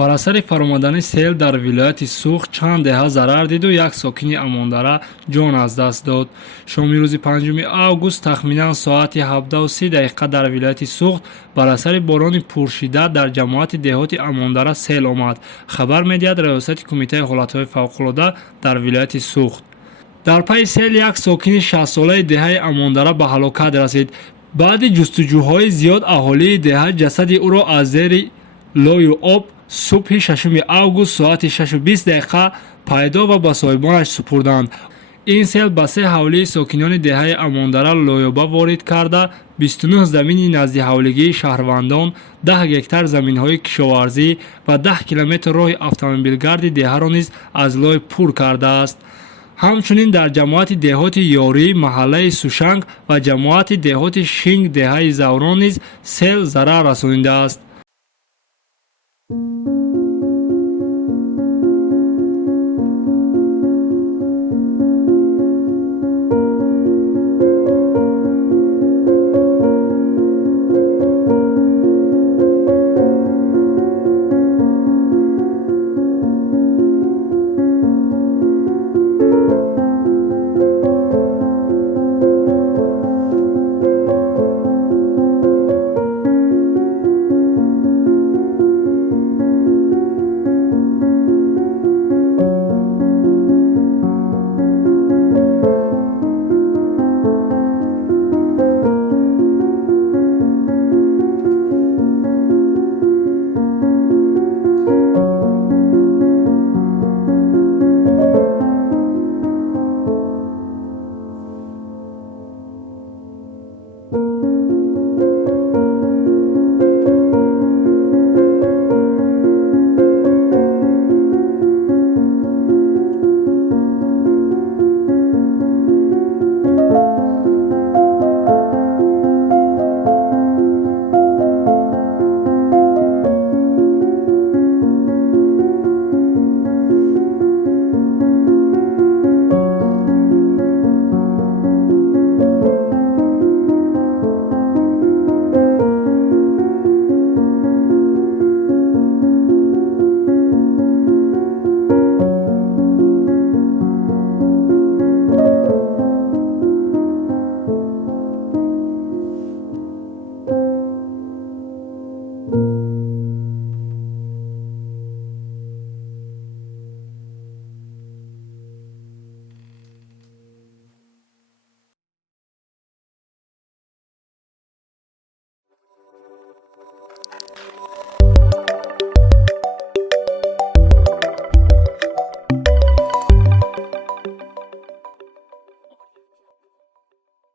бар асари фаромадани сел дар вилояти Сух чанд деҳа зарар диду як сокини Амондара ҷон аз даст дод. Шоми рӯзи 5 август тахминан соати 17:30 дар вилояти Сух бар асари борони пуршида дар ҷамоати деҳоти Амондара сел омад. Хабар медиҳад раёсати кумитаи ҳолатҳои фавқулода дар вилояти Сух. дар пайи сел як сокини 60-солаи деҳаи Амондара ба ҳалокат расид. баъди ҷустуҷӯҳои зиёд аҳолии деҳа ҷасади ӯро аз зери лӯю об субҳи 6 август соати 6:20 пайдо ва ба соҳибонаш супурданд. ин сел ба се ҳавлии сокинони деҳаи Амондара лӯёба ворид карда 29 замини наздиҳавлигии шаҳрвандон, 10 гектар заминҳои кишоварзӣ ва 10 километр роҳи автомобилгарди деҳаро низ аз лӯй пур кардааст. ҳамчунин дар ҷамоати деҳоти Ёрӣ, маҳаллаи Сушанг ва ҷамоати деҳоти Шинг деҳаи Заврон низ сел зарар расонидааст.